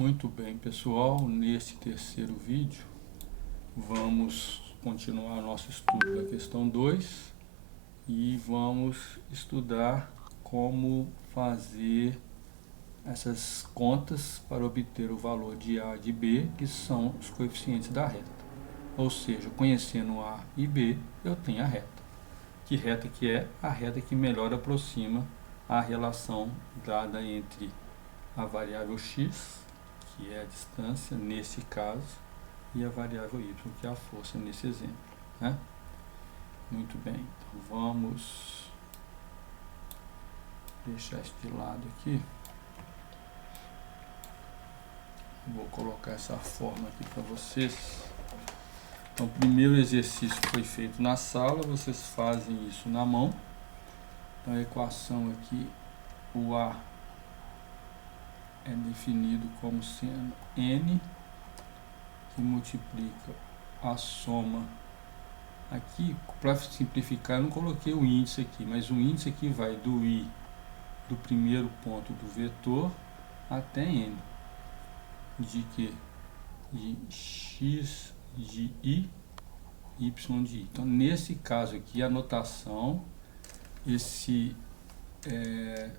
Muito bem, pessoal, neste terceiro vídeo vamos continuar nosso estudo da questão 2 e vamos estudar como fazer essas contas para obter o valor de A e de B, que são os coeficientes da reta. Ou seja, conhecendo A e B, eu tenho a reta. Que reta que é? A reta que melhor aproxima a relação dada entre a variável x, que é a distância nesse caso, e a variável y, que é a força nesse exemplo, né? Muito bem, então vamos deixar isso de lado aqui. Vou colocar essa forma aqui para vocês. Então, o primeiro exercício foi feito na sala, vocês fazem isso na mão. Então, a equação aqui, o A é definido como sendo N, que multiplica a soma. Aqui, para simplificar, eu não coloquei o índice aqui, mas o índice aqui vai do I, do primeiro ponto do vetor, até N. De que? De x de I, y de I. Então, nesse caso aqui, a notação,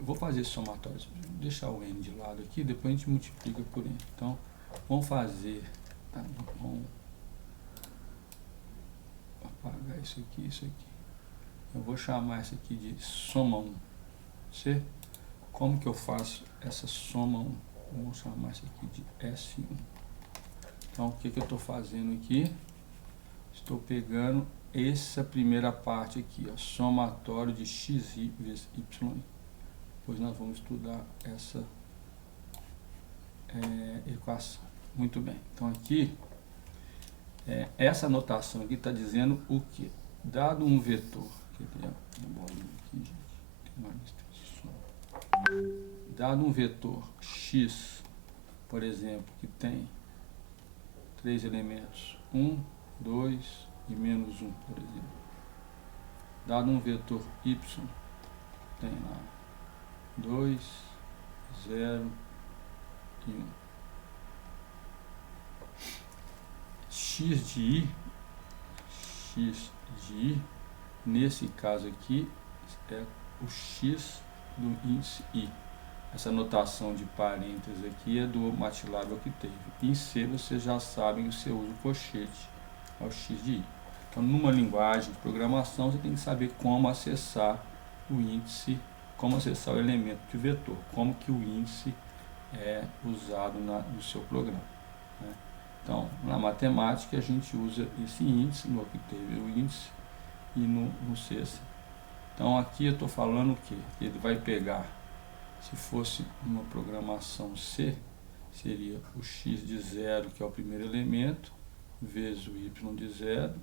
vou fazer somatório, deixar o N de lado aqui, depois a gente multiplica por N. Então, vamos fazer, tá? Vamos apagar isso aqui, isso aqui. Eu vou chamar isso aqui de soma 1. Certo? Como que eu faço essa soma 1? Vamos chamar isso aqui de S1. Então, o que eu estou fazendo aqui? Estou pegando essa primeira parte aqui, ó, somatório de xi vezes y. Depois nós vamos estudar essa equação. Muito bem. Então, aqui, essa notação aqui está dizendo o que? Dado um vetor, dado um vetor x, por exemplo, que tem 3 elementos, 1, 2 e menos 1, por exemplo. Dado um vetor y, tem lá 2, 0 e 1. X de I, nesse caso aqui, é o x do índice I. Essa notação de parênteses aqui é do MATLAB Octave. Em C, vocês já sabem que você usa o colchete, é o x de I. Então, numa linguagem de programação, você tem que saber como acessar o índice, como acessar o elemento de vetor, como que o índice é usado no seu programa, né? Então, na matemática, a gente usa esse índice, no Octave o índice, e no C. Então, aqui eu estou falando o que? Ele vai pegar, se fosse uma programação C, seria o x de 0, que é o primeiro elemento, vezes o y de 0,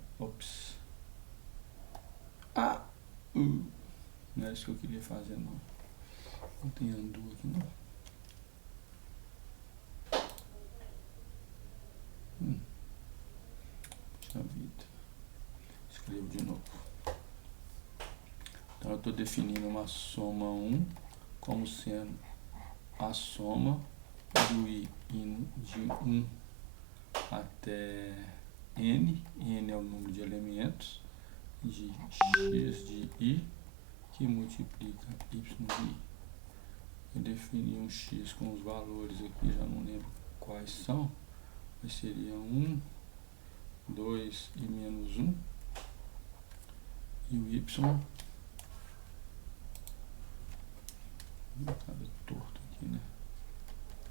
não é isso que eu queria fazer, não. Não tem undo aqui, não. Puxa vida. Escrevo de novo. Então, eu estou definindo uma soma 1 como sendo a soma do I de 1 até N, N é o número de elementos, de x de I, que multiplica y de I. Eu defini um x com os valores aqui, já não lembro quais são, mas seria 1, 2 e menos 1, e o y, tá torto aqui, né?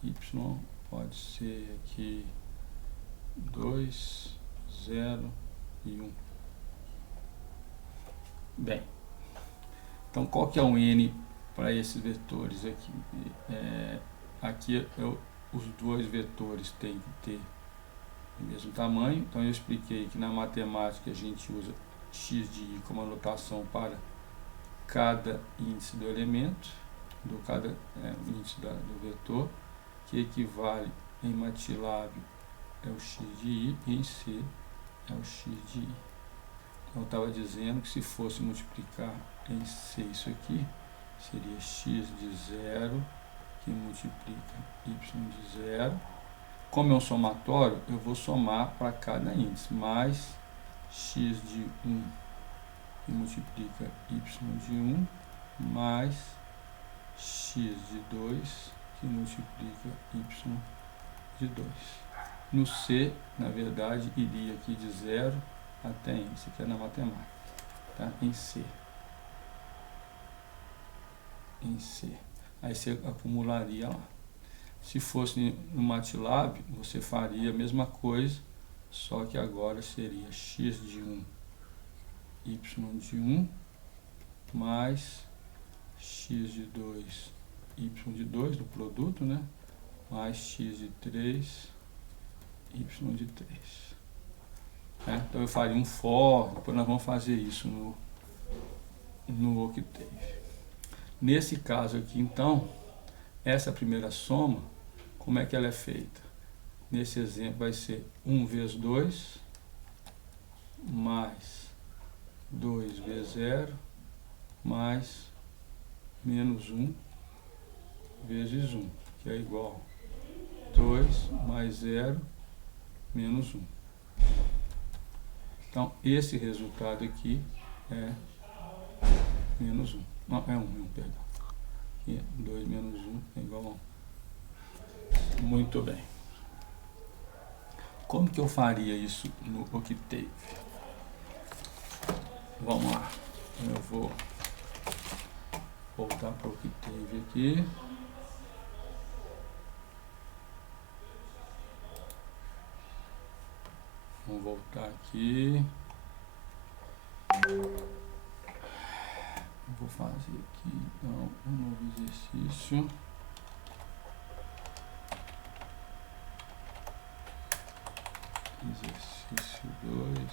Y pode ser aqui 2, 0 e 1. Bem, então qual que é o N para esses vetores aqui? Aqui os dois vetores têm que ter o mesmo tamanho. Então eu expliquei que na matemática a gente usa x de I como anotação para cada índice do elemento, cada índice do vetor, que equivale em MATLAB é o x de I e em C é o x de I. Então eu estava dizendo que se fosse multiplicar em C isso aqui, seria x de 0, que multiplica y de 0, como é um somatório, eu vou somar para cada índice, mais x de 1 que multiplica y de 1, mais x de 2 que multiplica y de 2. No C, na verdade, iria aqui de 0 até n, isso aqui é na matemática, tá? Em C. Aí você acumularia lá. Se fosse no MATLAB, você faria a mesma coisa, só que agora seria x de 1, y de 1, mais x de 2, y de 2, do produto, né? Mais x de 3, y de 3. Então eu faria um for, depois nós vamos fazer isso no Octave. Nesse caso aqui, então, essa primeira soma, como é que ela é feita? Nesse exemplo vai ser 1 vezes 2, mais 2 vezes 0, mais menos 1 vezes 1, que é igual a 2 mais 0, menos 1. Então, esse resultado aqui é menos 1. Não, é 1, perdão. Aqui é 2 menos 1 é igual a 1. Muito bem. Como que eu faria isso no Octave? Vamos lá. Eu vou voltar para o Octave aqui. Vamos voltar aqui. Eu vou fazer aqui então um novo exercício. Exercício 2,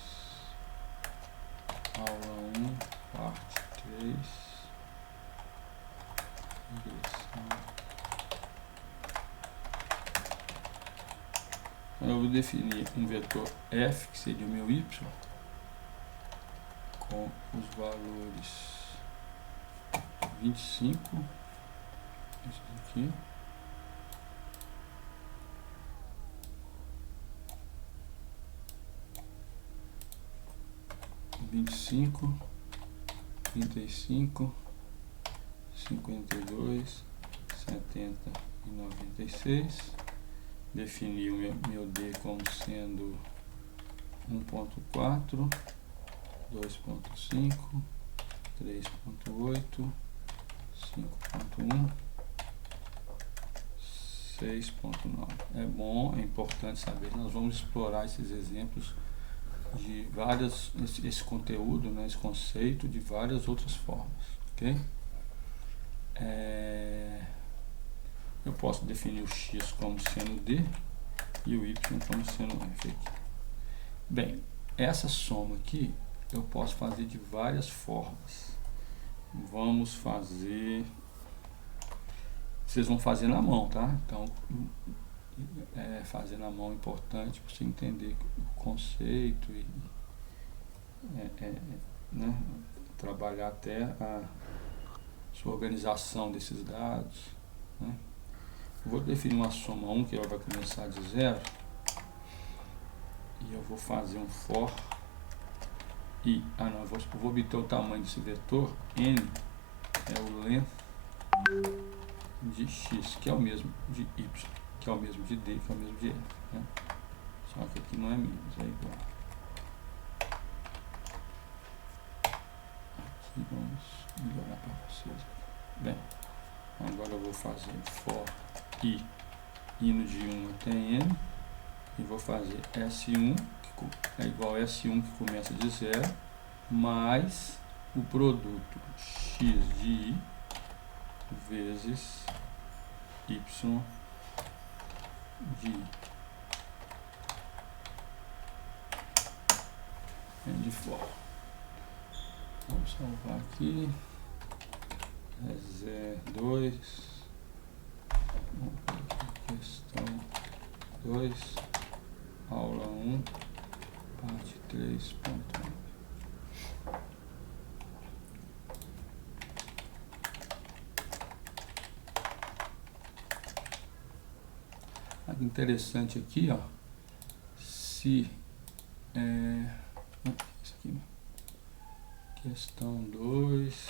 aula 1, parte 3, regressão. Eu vou definir um vetor f, que seria o meu y, com os valores 25, esse aqui, vinte e cinco, 35, 52, 70 e 96. Defini o meu D como sendo 1.4, 2.5, 3.8, 5.1, 6.9. É bom, é importante saber. Nós vamos explorar esses exemplos de várias, esse conteúdo, né, esse conceito de várias outras formas, ok? Eu posso definir o x como sendo D e o y como sendo F aqui. Bem, essa soma aqui eu posso fazer de várias formas. Vamos fazer... Vocês vão fazer na mão, tá? Então, fazer na mão é importante para você entender o conceito e né, trabalhar até a sua organização desses dados, né? Eu vou definir uma soma 1 que ela vai começar de 0 e eu vou fazer um for e eu vou obter o tamanho desse vetor. N é o length de x, que é o mesmo de y, que é o mesmo de d, que é o mesmo de f, né? Só que aqui não é menos, é igual. Aqui vamos melhorar para vocês. Bem, agora eu vou fazer for i indo de 1 até n e vou fazer S1 que é igual a S1 que começa de 0 mais o produto x de i vezes y de i. De for. Vamos salvar aqui. Z2. Questão 2. Aula 1. Parte 3.1. Interessante aqui, ó, se isso aqui, questão 2,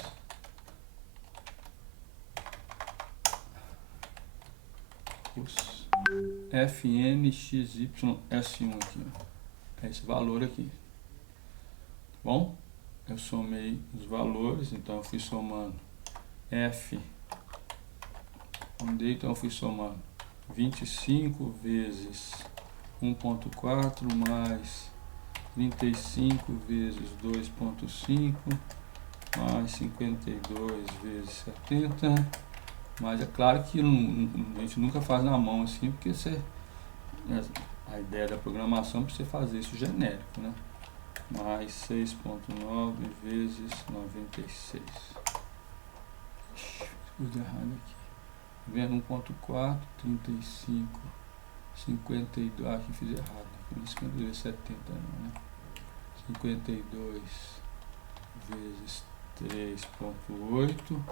os fnxys1 aqui, ó, é esse valor aqui, tá bom? Eu somei os valores, então eu fui somando então eu fui somando 25 vezes 1.4 mais 35 vezes 2.5 mais 52 vezes 70, mas é claro que a gente nunca faz na mão assim, porque a ideia da programação é para você fazer isso genérico, né? Mais 6.9 vezes 96. Fiz errado aqui. Vendo 1.4, 35, 52, aqui fiz errado, aqui 52 70 não, né? 52 vezes 3.8,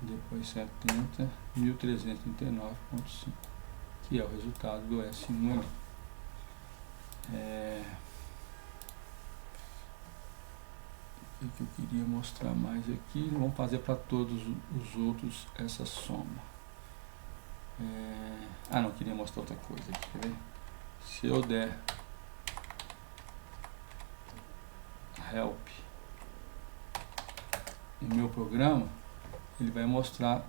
depois 70, 1339.5, que é o resultado do S1 ali. O que eu queria mostrar mais aqui, vamos fazer para todos os outros essa soma. Não, queria mostrar outra coisa aqui, quer ver? Se eu der help no meu programa, ele vai mostrar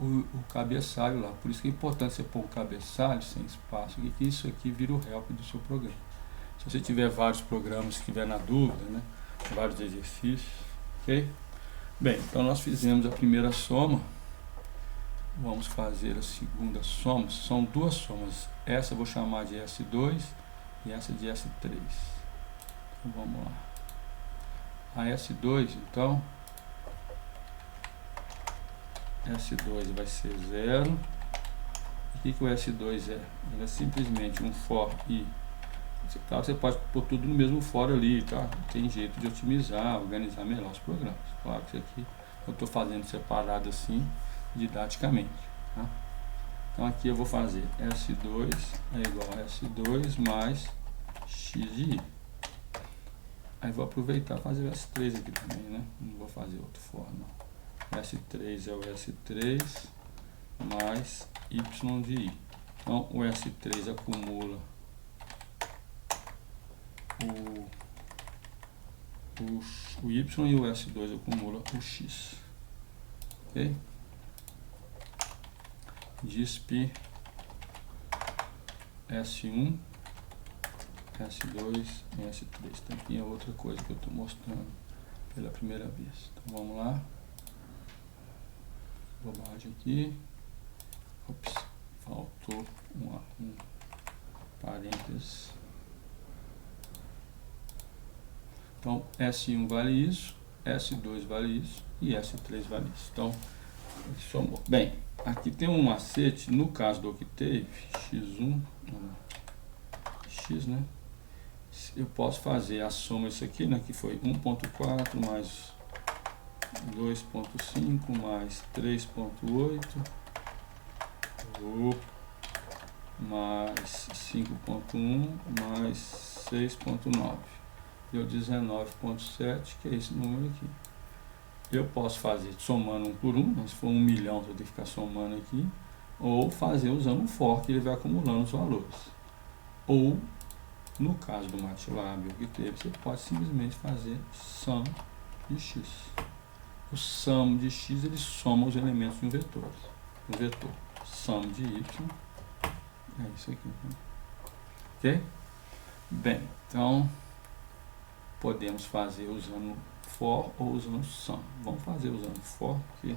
o cabeçalho lá. Por isso que é importante você pôr o cabeçalho sem espaço, que isso aqui vira o help do seu programa. Se você tiver vários programas, se tiver na dúvida, né, vários exercícios, ok? Bem, então nós fizemos a primeira soma. Vamos fazer a segunda soma. São duas somas. Essa eu vou chamar de S2 e essa de S3. Então vamos lá. A S2, então, S2 vai ser 0. O que o S2 é? Ele é simplesmente um for i. Claro que você pode pôr tudo no mesmo for ali, tá? Tem jeito de otimizar, organizar melhor os programas. Claro que isso aqui eu estou fazendo separado assim, didaticamente, tá? Então aqui eu vou fazer S2 é igual a S2 mais x de i. Aí vou aproveitar e fazer o S3 aqui também, né? Não vou fazer outro for, não. S3 é o S3 mais y de i. Então o S3 acumula o y e o S2 acumula o x. Ok? Disp S1, S2 e S3. Então aqui é outra coisa que eu estou mostrando pela primeira vez. Então vamos lá. Bobagem aqui. Ops, faltou um parênteses. Então S1 vale isso, S2 vale isso e S3 vale isso. Então, somou. Bem, aqui tem um macete, no caso do Octave, X, né? Eu posso fazer a soma isso aqui, né? Que foi 1.4 mais 2.5 mais 3.8 mais 5.1 mais 6.9. Deu 19.7, que é esse número aqui. Eu posso fazer somando um por um, se for 1 milhão, eu vou ter que ficar somando aqui, ou fazer usando um for, que ele vai acumulando os valores. Ou, no caso do MATLAB, você pode simplesmente fazer sum de x. O sum de x, ele soma os elementos de um vetor. O vetor sum de y é isso aqui. Ok? Bem, então podemos fazer usando for ou usando sum. Vamos fazer usando for, porque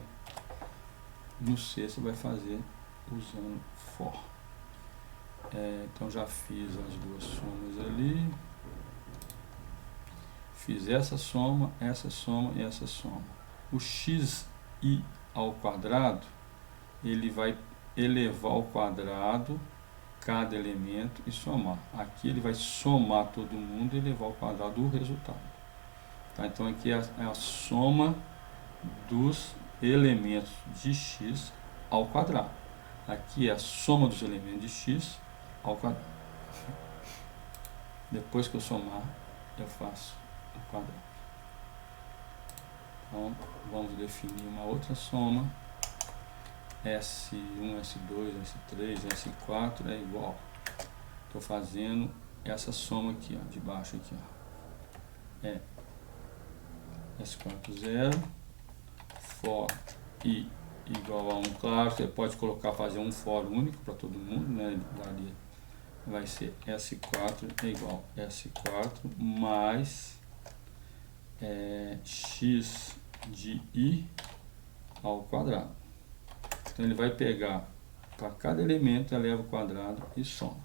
no C você vai fazer usando for. Então já fiz as duas somas ali. Fiz essa soma e essa soma. O xi ao quadrado, ele vai elevar ao quadrado cada elemento e somar. Aqui ele vai somar todo mundo e elevar ao quadrado o resultado. Tá? Então aqui é a soma dos elementos de x ao quadrado. Aqui é a soma dos elementos de x ao quadrado. Depois que eu somar, eu faço o quadrado. Então, vamos definir uma outra soma. S1, S2, S3, S4 é igual. Estou fazendo essa soma aqui, ó, de baixo aqui, ó. É S4, 0, for i igual a 1. Claro, você pode fazer um for único para todo mundo, né? Varia. Vai ser S4 é igual a S4 mais x de i ao quadrado. Então ele vai pegar para cada elemento, eleva o quadrado e soma.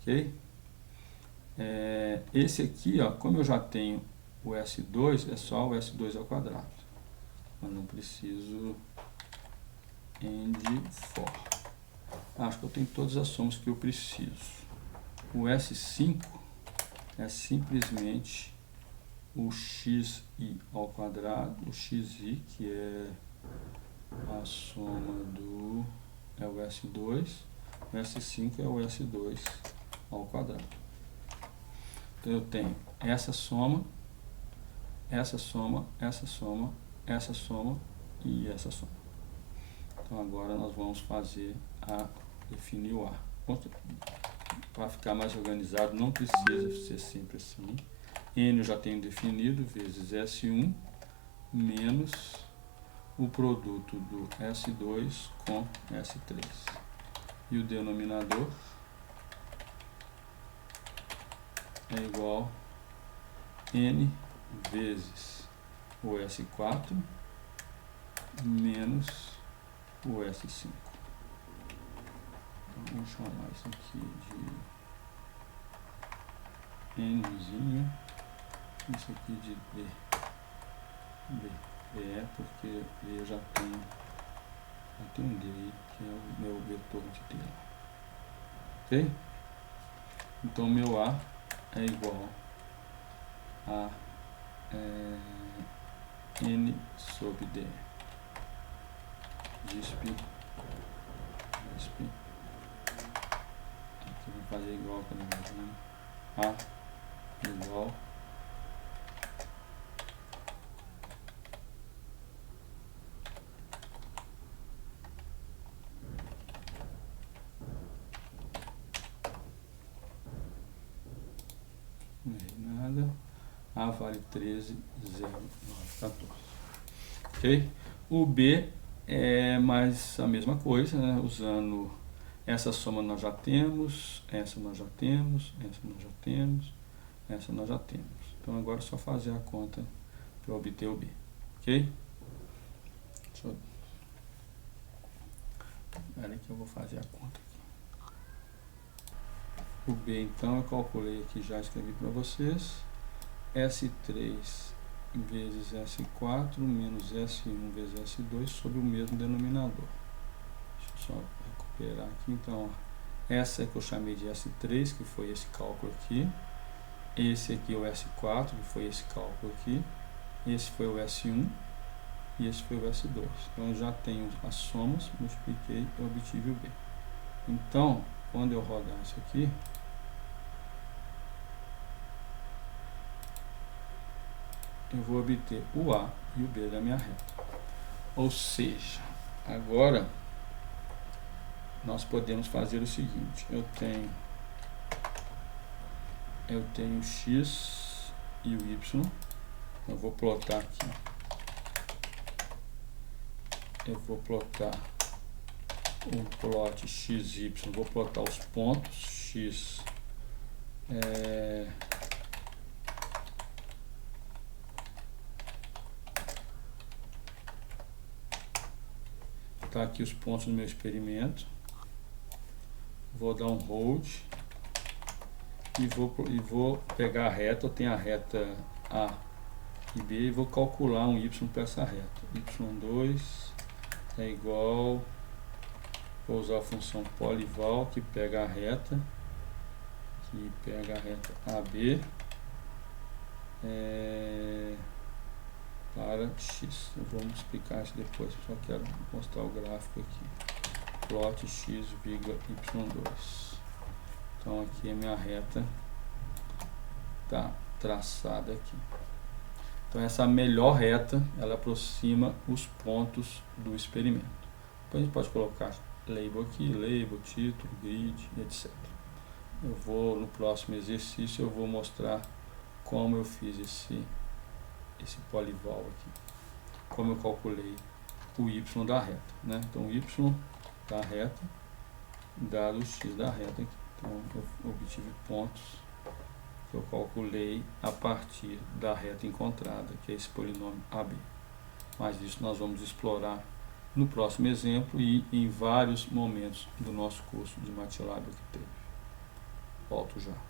Ok? Esse aqui, ó, como eu já tenho o S2, é só o S2 ao quadrado. Eu não preciso end for. Acho que eu tenho todas as somas que eu preciso. O S5 é simplesmente o xi ao quadrado, o xi, que é a soma do é o S2, o S5 é o S2 ao quadrado. Então eu tenho essa soma, essa soma, essa soma, essa soma e essa soma. Então agora nós vamos definir o A. Para ficar mais organizado, não precisa ser sempre assim. N eu já tenho definido, vezes S1, menos o produto do S2 com S3. E o denominador é igual a N vezes o S4 menos o S5. Então, vamos chamar isso aqui de Nzinho, isso aqui de B. B é porque B eu já tenho um D aí, que é o meu vetor de tela. Ok? Então meu A é igual a N sobre D. Disp. Aqui vou fazer igual para mim. A igual nada. A vale 13,0914. Ok? O B é mais a mesma coisa, né? Usando essa soma nós já temos, essa nós já temos, essa nós já temos, essa nós já temos. Então agora é só fazer a conta para obter o B. Ok? Espera aí que eu vou fazer a conta aqui. O B então eu calculei aqui, já escrevi para vocês. S3 vezes S4 menos S1 vezes S2 sobre o mesmo denominador. Deixa eu só recuperar aqui. Então, essa é que eu chamei de S3, que foi esse cálculo aqui. Esse aqui é o S4, que foi esse cálculo aqui. Esse foi o S1 e esse foi o S2. Então, eu já tenho as somas, multipliquei e obtive o B. Então, quando eu rodar isso aqui, eu vou obter o A e o B da minha reta. Ou seja, agora nós podemos fazer o seguinte: eu tenho X e o Y. Eu vou plotar aqui. Eu vou plotar um plot XY. Vou plotar os pontos X. Tá aqui os pontos do meu experimento. Vou dar um hold e vou pegar a reta. Eu tenho a reta A e B e vou calcular um Y para essa reta. Y2 é igual, vou usar a função polyval que pega a reta AB para X. Eu vou explicar isso depois, só quero mostrar o gráfico aqui. plot x, y2. Então aqui a minha reta está traçada aqui. Então essa melhor reta, ela aproxima os pontos do experimento. Depois a gente pode colocar label aqui, label, título, grid, etc. Eu vou, no próximo exercício, eu vou mostrar como eu fiz esse polyval aqui. Como eu calculei o y da reta, né? Então o y da reta dado o x da reta aqui. Então eu obtive pontos que eu calculei a partir da reta encontrada, que é esse polinômio AB. Mas isso nós vamos explorar no próximo exemplo e em vários momentos do nosso curso de MATLAB que teve. Volto já.